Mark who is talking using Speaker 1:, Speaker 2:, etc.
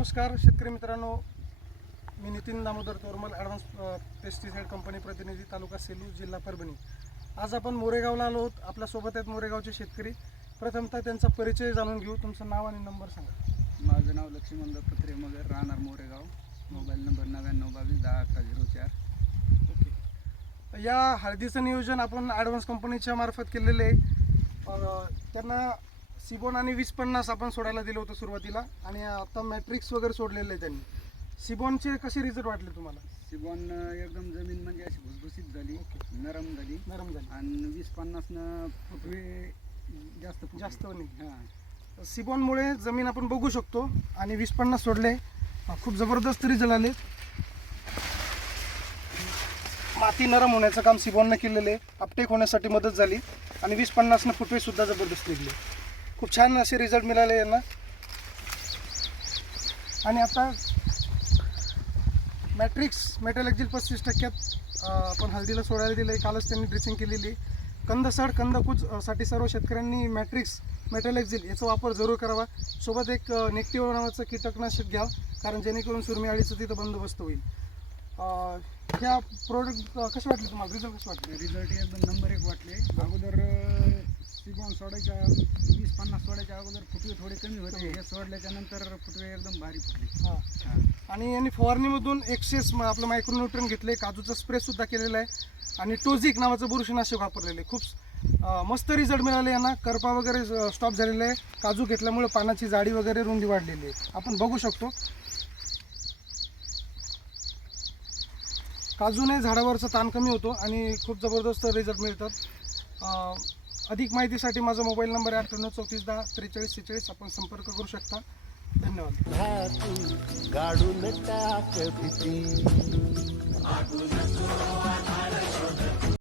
Speaker 1: नमस्कार शेतकरी मित्रांनो. मी Nitin Damodar Tormal advance pesticide company प्रतिनिधी तालुका सेलू जिल्हा परभणी. आज आपण मोरेगावला आलो आहोत. आपल्यासोबत आहेत मोरेगावचे शेतकरी. प्रथमतः त्यांचा परिचय जाणून घेऊ. तुमचं नाव आणि नंबर सांगा.
Speaker 2: माझं नाव लक्ष्मण दत्तात्रय मगर राहणार मोरेगाव. मोबाईल नंबर नव्याण्णव बावीस दहा अकरा झिरो चार.
Speaker 1: ओके. या हळदीचं नियोजन आपण ॲडव्हान्स कंपनीच्या मार्फत केलेलं आहे. त्यांना सिबोन आणि वीस पन्नास आपण सोडायला दिलं होतं सुरुवातीला आणि आता मॅट्रिक्स वगैरे सोडलेलं आहे त्यांनी. सिबोनचे कसे रिझल्ट वाटले तुम्हाला?
Speaker 2: सिबॉन एकदम जमीन म्हणजे अशी भुसभुशीत झाली नरम झाली.
Speaker 1: नरम झाले.
Speaker 2: आणि वीस पन्नासनं फुटवे जास्त.
Speaker 1: जास्त नाही
Speaker 2: हां.
Speaker 1: सिबॉनमुळे जमीन आपण बघू शकतो आणि वीस पन्नास सोडले. खूप जबरदस्त रिझल्ट आले. माती नरम होण्याचं काम सिबॉननं केलेलं आहे. अपटेक होण्यासाठी मदत झाली. आणि वीस पन्नासनं फुटवे सुद्धा जबरदस्त निघले. खूप छान असे रिझल्ट मिळाले यांना. आणि आता मॅट्रिक्स मेटॅलॅक्झिल पस्तीस टक्क्यात आपण हळदीला सोडायला दिलं आहे कालच त्यांनी ड्रेसिंग केलेली. आहे कंदकूजसाठी सर्व शेतकऱ्यांनी मॅट्रिक्स मेटॅलॅक्झिल याचा वापर जरूर करावा. सोबत एक नेक्टिव्ह नावाचं कीटकनाशक घ्या कारण जेणेकरून सुरमी अळीचं तिथं बंदोबस्त होईल. ह्या प्रोडक्ट कसे वाटले तुम्हाला? रिझल्ट कसे वाटले?
Speaker 2: रिझल्ट एकदम नंबर एक वाटले. अगोदर सिबॉन सोडायच्या वीस अगोदर फुटवे थोडे कमी होते. हे सोडल्याच्या नंतर फुटवे एकदम भारी फुटले.
Speaker 1: हां.
Speaker 2: हां
Speaker 1: आणि यांनी फवारणीमधून एक्सेस म- आपलं मायक्रोन्यूट्रन घेतले काजूचा स्प्रे सुद्धा केलेला आहे. आणि टोझिक नावाचं बुरशीनाशक वापरलेलं आहे. खूप अं, मस्त रिझल्ट मिळाले यांना. करपा वगैरे स्टॉप झालेला आहे. काजू घेतल्यामुळे पानाची जाडी वगैरे रुंदी वाढलेली आहे. आपण बघू शकतो. काजूने झाडावरचा ताण कमी होतो आणि खूप जबरदस्त रिझल्ट मिळतात. अं, अधिक माहितीसाठी माझा मोबाईल नंबर आहे अठ्ठ्याण्णव चौतीस दहा त्रेचाळीस सेहेचाळीस. आपण संपर्क करू शकता. धन्यवाद.